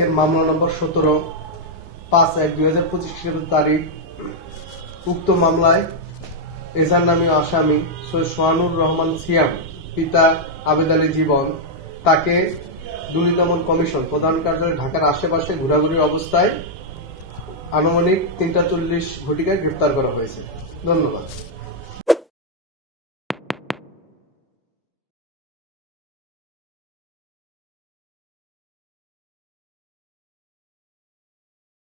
আজকের মামলা নম্বর 17/5/2025 তারিখ। উক্ত মামলায় এজার নামে আসামি সৈয়দ সোহানুর রহমান সিয়াম পিতা আবেদ আলী জীবন তাকে দুর্নীতি দমন কমিশন প্রধান কার্যালয় ঢাকার আশেপাশে ঘোরাঘুরির অবস্থায় আনুমানিক 3:40 ঘটিকায় গ্রেপ্তার করা হয়েছে। ধন্যবাদ।